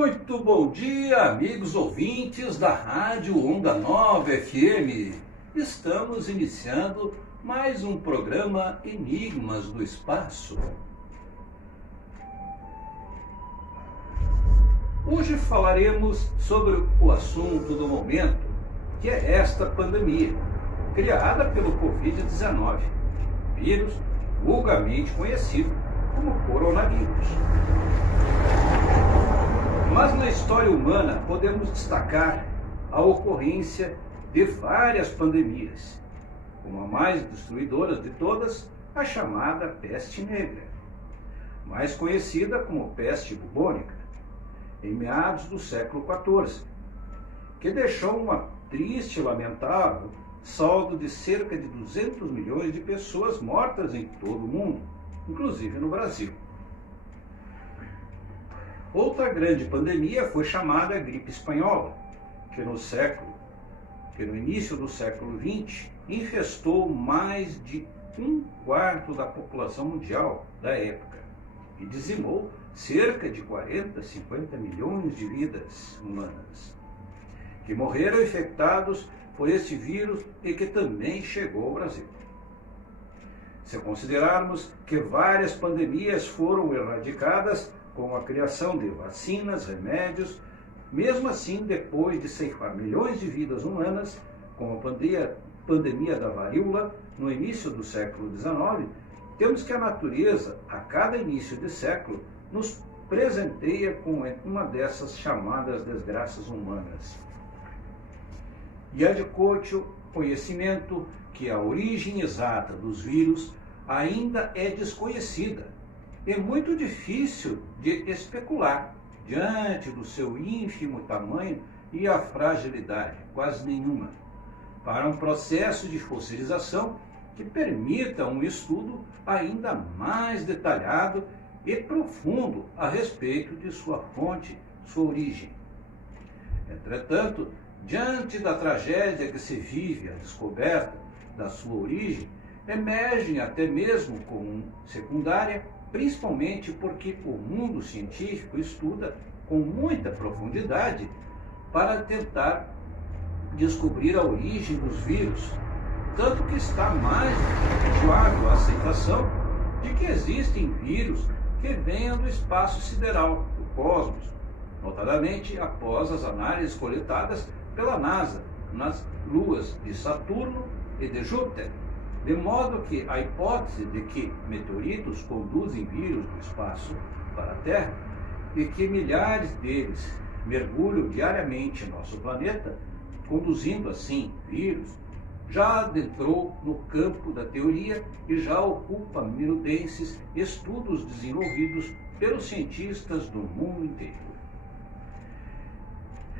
Muito bom dia, amigos ouvintes da Rádio Onda Nova FM. Estamos iniciando mais um programa Enigmas do Espaço. Hoje falaremos sobre o assunto do momento, que é esta pandemia, criada pelo Covid-19, vírus vulgarmente conhecido como coronavírus. Mas na história humana podemos destacar a ocorrência de várias pandemias, como a mais destruidora de todas, a chamada peste negra, mais conhecida como peste bubônica, em meados do século XIV, que deixou uma triste e lamentável saldo de cerca de 200 milhões de pessoas mortas em todo o mundo, inclusive no Brasil. Outra grande pandemia foi chamada gripe espanhola, que no início do século XX, infestou mais de um quarto da população mundial da época e dizimou cerca de 40, 50 milhões de vidas humanas, que morreram infectados por este vírus e que também chegou ao Brasil. Se considerarmos que várias pandemias foram erradicadas com a criação de vacinas, remédios, mesmo assim, depois de ceifar milhões de vidas humanas, com a pandemia da varíola no início do século XIX, temos que a natureza, a cada início de século, nos presenteia com uma dessas chamadas desgraças humanas. E é de côncio conhecimento que a origem exata dos vírus ainda é desconhecida. É muito difícil de especular, diante do seu ínfimo tamanho e a fragilidade, quase nenhuma, para um processo de fossilização que permita um estudo ainda mais detalhado e profundo a respeito de sua fonte, sua origem. Entretanto, diante da tragédia que se vive a descoberta da sua origem, emergem até mesmo como secundária, principalmente porque o mundo científico estuda com muita profundidade para tentar descobrir a origem dos vírus, tanto que está mais suave a aceitação de que existem vírus que venham do espaço sideral, do cosmos, notadamente após as análises coletadas pela NASA nas luas de Saturno e de Júpiter, de modo que a hipótese de que meteoritos conduzem vírus do espaço para a Terra e que milhares deles mergulham diariamente em nosso planeta, conduzindo assim vírus, já adentrou no campo da teoria e já ocupa minudenses estudos desenvolvidos pelos cientistas do mundo inteiro.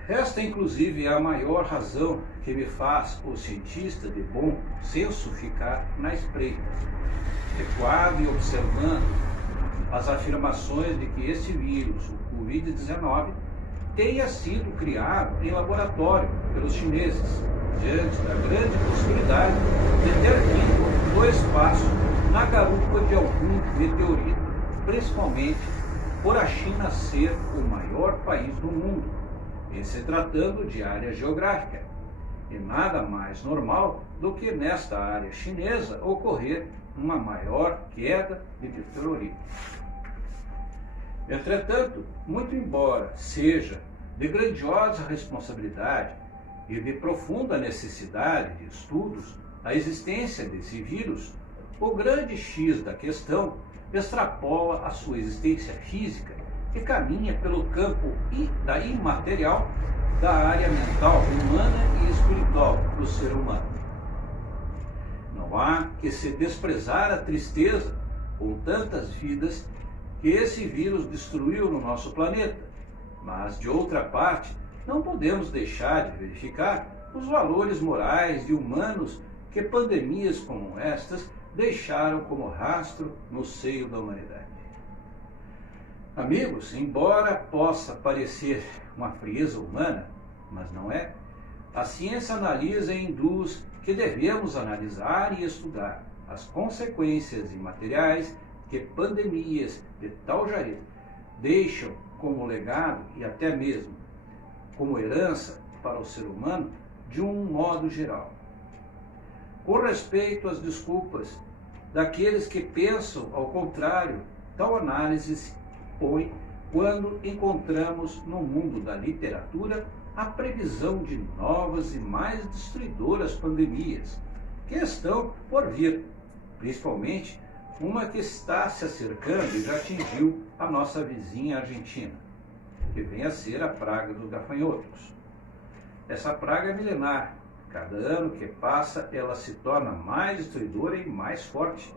Esta, inclusive, é a maior razão que me faz o cientista de bom senso ficar na espreita, recuado e observando as afirmações de que este vírus, o Covid-19, tenha sido criado em laboratório pelos chineses, diante da grande possibilidade de ter vindo do espaço na garupa de algum meteorito, principalmente por a China ser o maior país do mundo, em se tratando de área geográfica, e nada mais normal do que nesta área chinesa ocorrer uma maior queda de meteoritos. Entretanto, muito embora seja de grandiosa responsabilidade e de profunda necessidade de estudos a existência desse vírus, o grande X da questão extrapola a sua existência física e caminha pelo campo da imaterial da área mental humana e espiritual do ser humano. Não há que se desprezar a tristeza com tantas vidas que esse vírus destruiu no nosso planeta, mas, de outra parte, não podemos deixar de verificar os valores morais e humanos que pandemias como estas deixaram como rastro no seio da humanidade. Amigos, embora possa parecer uma frieza humana, mas não é, a ciência analisa e induz que devemos analisar e estudar as consequências imateriais que pandemias de tal jareta deixam como legado e até mesmo como herança para o ser humano de um modo geral. Com respeito às desculpas daqueles que pensam ao contrário, tal análise se põe quando encontramos no mundo da literatura a previsão de novas e mais destruidoras pandemias que estão por vir, principalmente uma que está se acercando e já atingiu a nossa vizinha Argentina, que vem a ser a praga dos gafanhotos. Essa praga é milenar. Cada ano que passa, ela se torna mais destruidora e mais forte,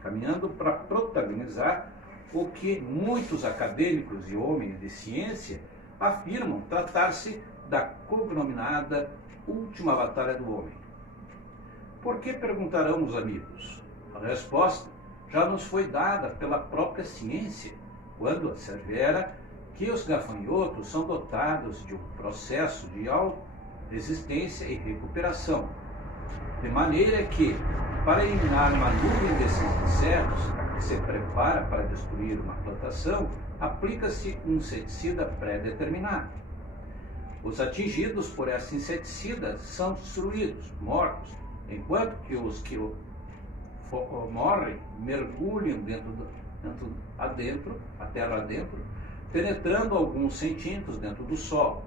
caminhando para protagonizar o que muitos acadêmicos e homens de ciência afirmam tratar-se da cognominada última batalha do homem. Por que, perguntarão os amigos? A resposta já nos foi dada pela própria ciência, quando assevera que os gafanhotos são dotados de um processo de resistência e recuperação, de maneira que, para eliminar uma nuvem desses insetos que se prepara para destruir uma plantação, aplica-se um inseticida pré-determinado. Os atingidos por esse inseticida são destruídos, mortos, enquanto que os que morrem mergulham a terra adentro, penetrando alguns centímetros dentro do solo.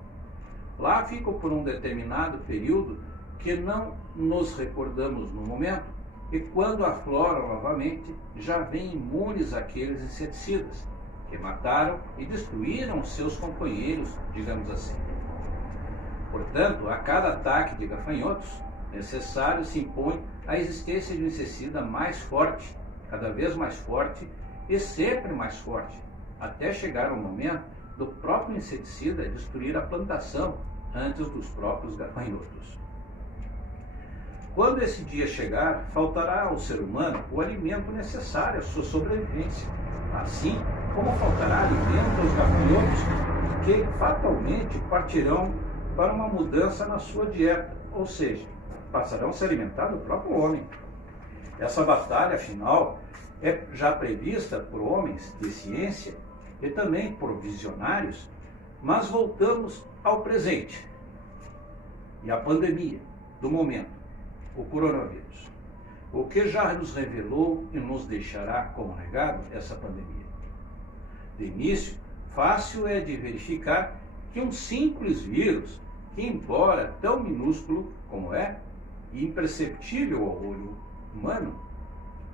Lá ficam por um determinado período que não nos recordamos no momento, e quando afloram novamente, já vêm imunes àqueles inseticidas que mataram e destruíram seus companheiros, digamos assim. Portanto, a cada ataque de gafanhotos necessário se impõe a existência de um inseticida mais forte, cada vez mais forte e sempre mais forte, até chegar ao momento do próprio inseticida destruir a plantação antes dos próprios gafanhotos. Quando esse dia chegar, faltará ao ser humano o alimento necessário à sua sobrevivência, assim como faltará alimento aos gafanhotos, que fatalmente partirão para uma mudança na sua dieta, ou seja, passarão a se alimentar do próprio homem. Essa batalha final é já prevista por homens de ciência e também por visionários, mas voltamos ao presente e à pandemia do momento, o coronavírus. O que já nos revelou e nos deixará como legado essa pandemia? De início, fácil é de verificar que um simples vírus, que embora tão minúsculo como é, e imperceptível ao olho humano,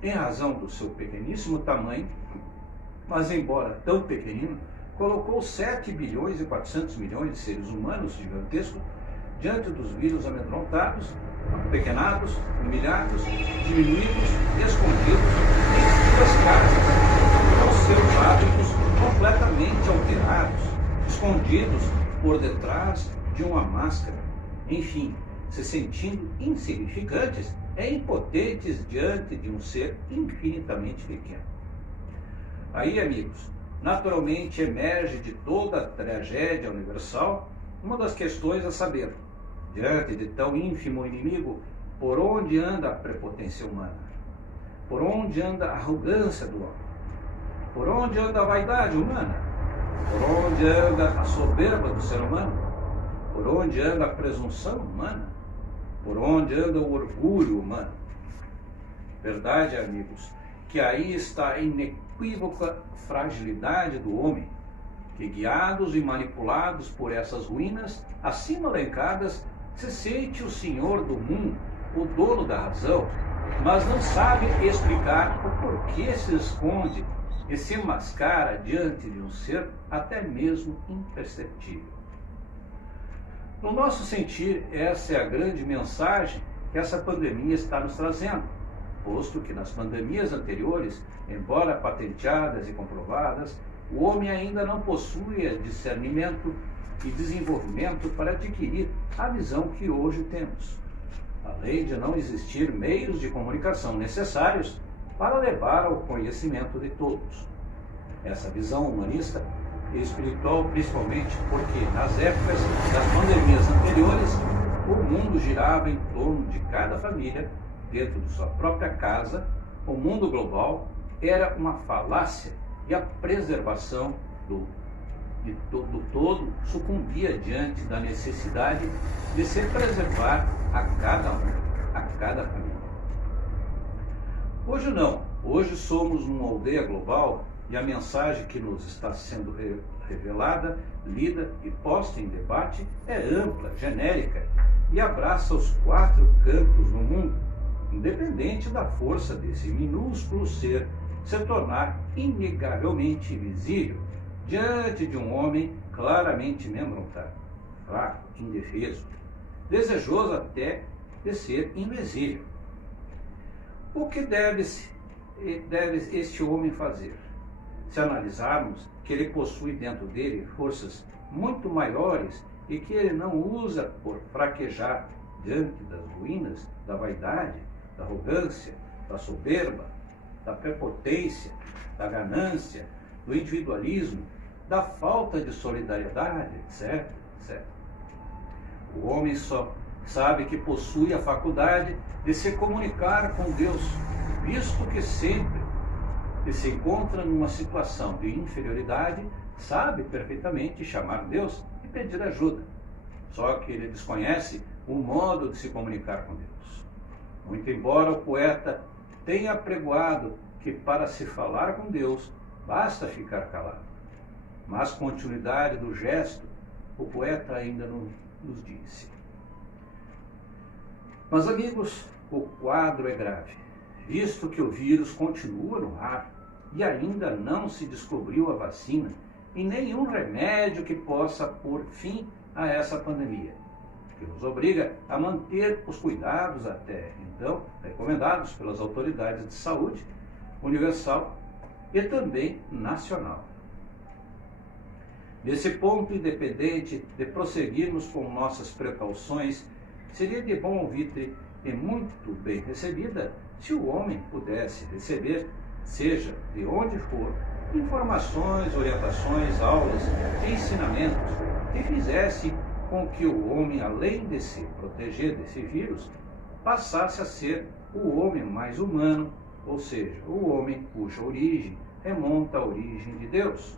em razão do seu pequeníssimo tamanho, mas embora tão pequenino, colocou 7 bilhões e 400 milhões de seres humanos gigantescos diante dos vírus amedrontados, apequenados, humilhados, diminuídos, escondidos em suas casas, com seus hábitos completamente alterados, escondidos por detrás de uma máscara, enfim, se sentindo insignificantes e impotentes diante de um ser infinitamente pequeno. Aí, amigos, naturalmente emerge de toda a tragédia universal uma das questões a saber: diante de tão ínfimo inimigo, por onde anda a prepotência humana? Por onde anda a arrogância do homem? Por onde anda a vaidade humana? Por onde anda a soberba do ser humano? Por onde anda a presunção humana? Por onde anda o orgulho humano? Verdade, amigos, que aí está a inequívoca fragilidade do homem, que, guiados e manipulados por essas ruínas acima elencadas, se sente o senhor do mundo, o dono da razão, mas não sabe explicar o porquê se esconde e se mascara diante de um ser até mesmo imperceptível. No nosso sentir, essa é a grande mensagem que essa pandemia está nos trazendo, posto que nas pandemias anteriores, embora patenteadas e comprovadas, o homem ainda não possuía discernimento e desenvolvimento para adquirir a visão que hoje temos, além de não existir meios de comunicação necessários para levar ao conhecimento de todos. Essa visão humanista e espiritual, principalmente porque nas épocas das pandemias anteriores, o mundo girava em torno de cada família, dentro de sua própria casa. O mundo global era uma falácia e a preservação do do todo sucumbia diante da necessidade de se preservar a cada um, a cada família. Hoje não. Hoje somos uma aldeia global e a mensagem que nos está sendo revelada, lida e posta em debate é ampla, genérica e abraça os 4 cantos do mundo, independente da força desse minúsculo ser se tornar inegavelmente visível diante de um homem claramente amedrontado, fraco, indefeso, desejoso até de ser invisível. O que deve este homem fazer? Se analisarmos que ele possui dentro dele forças muito maiores e que ele não usa por fraquejar diante das ruínas da vaidade, da arrogância, da soberba, da prepotência, da ganância, do individualismo, da falta de solidariedade, etc, etc. O homem só sabe que possui a faculdade de se comunicar com Deus, visto que sempre que se encontra numa situação de inferioridade, sabe perfeitamente chamar Deus e pedir ajuda. Só que ele desconhece o modo de se comunicar com Deus. Muito embora o poeta tenha apregoado que para se falar com Deus basta ficar calado. Mas continuidade do gesto, o poeta ainda não nos disse. Mas amigos, o quadro é grave, visto que o vírus continua no ar e ainda não se descobriu a vacina e nenhum remédio que possa pôr fim a essa pandemia, que nos obriga a manter os cuidados até então recomendados pelas autoridades de saúde universal e também nacional. Nesse ponto, independente de prosseguirmos com nossas precauções, seria de bom alvitre e muito bem recebida se o homem pudesse receber, seja de onde for, informações, orientações, aulas, ensinamentos que fizesse com que o homem, além de se proteger desse vírus, passasse a ser o homem mais humano, ou seja, o homem cuja origem remonta à origem de Deus.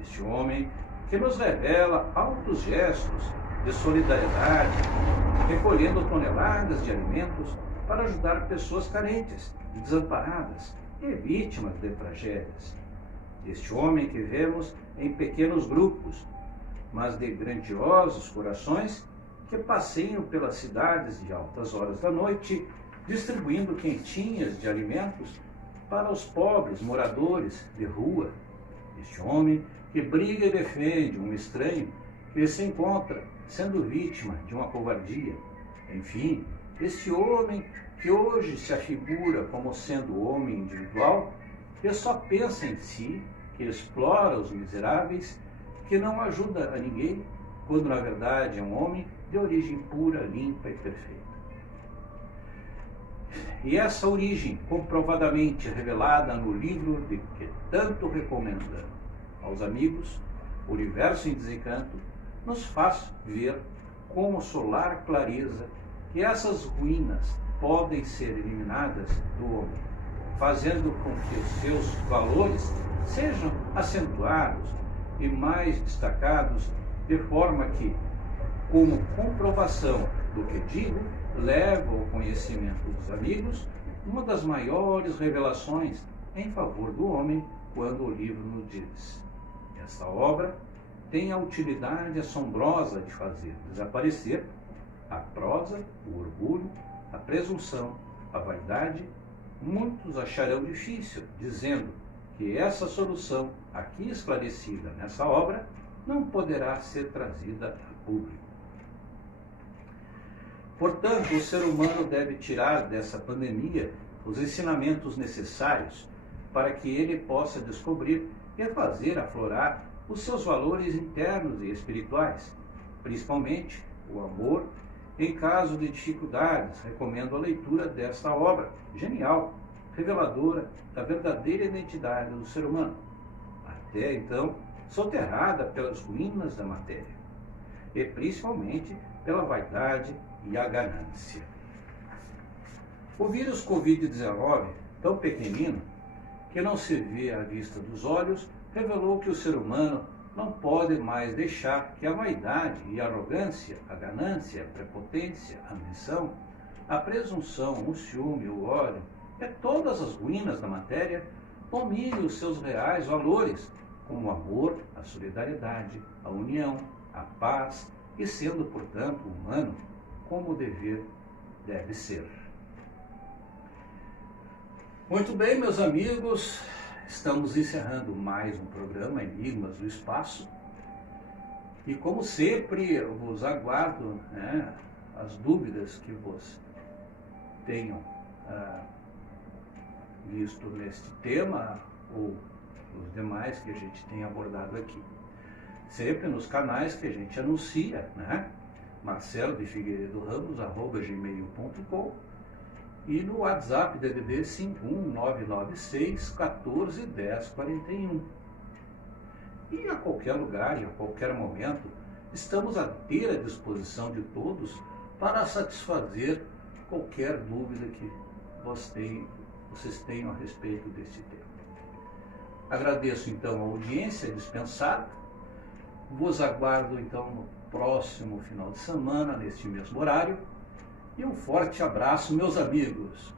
Este homem que nos revela altos gestos de solidariedade, recolhendo toneladas de alimentos para ajudar pessoas carentes, desamparadas e vítimas de tragédias. Este homem que vemos em pequenos grupos, mas de grandiosos corações, que passeiam pelas cidades de altas horas da noite, distribuindo quentinhas de alimentos para os pobres moradores de rua. Este homem que briga e defende um estranho que se encontra sendo vítima de uma covardia. Enfim, este homem que hoje se afigura como sendo o homem individual, que só pensa em si, que explora os miseráveis, que não ajuda a ninguém, quando na verdade é um homem de origem pura, limpa e perfeita. E essa origem, comprovadamente revelada no livro de que tanto recomenda aos amigos, Universo em Desencanto, nos faz ver com solar clareza que essas ruínas podem ser eliminadas do homem, fazendo com que os seus valores sejam acentuados e mais destacados, de forma que, como comprovação do que digo, leva ao conhecimento dos amigos uma das maiores revelações em favor do homem, quando o livro nos diz: esta obra tem a utilidade assombrosa de fazer desaparecer a prosa, o orgulho, a presunção, a vaidade. Muitos acharão difícil, dizendo que essa solução, aqui esclarecida nessa obra, não poderá ser trazida a público. Portanto, o ser humano deve tirar dessa pandemia os ensinamentos necessários para que ele possa descobrir e fazer aflorar os seus valores internos e espirituais, principalmente o amor. Em caso de dificuldades, recomendo a leitura desta obra genial, reveladora da verdadeira identidade do ser humano, até então soterrada pelas ruínas da matéria, e principalmente pela vaidade e a ganância. O vírus Covid-19, tão pequenino que não se vê à vista dos olhos, revelou que o ser humano não pode mais deixar que a vaidade e a arrogância, a ganância, a prepotência, a ambição, a presunção, o ciúme, o ódio e todas as ruínas da matéria dominem os seus reais valores, como o amor, a solidariedade, a união, a paz e sendo, portanto, humano, como o dever deve ser. Muito bem, meus amigos, estamos encerrando mais um programa Enigmas do Espaço e, como sempre, eu vos aguardo, né, as dúvidas que vos tenham visto neste tema ou os demais que a gente tem abordado aqui. Sempre nos canais que a gente anuncia, né? Marcelo de Figueiredo Ramos, @gmail.com e no WhatsApp DDD 51996 14 10 41. E a qualquer lugar e a qualquer momento estamos à inteira disposição de todos para satisfazer qualquer dúvida que vocês tenham a respeito deste tema. Agradeço então a audiência dispensada, vos aguardo então no próximo final de semana, neste mesmo horário, e um forte abraço, meus amigos.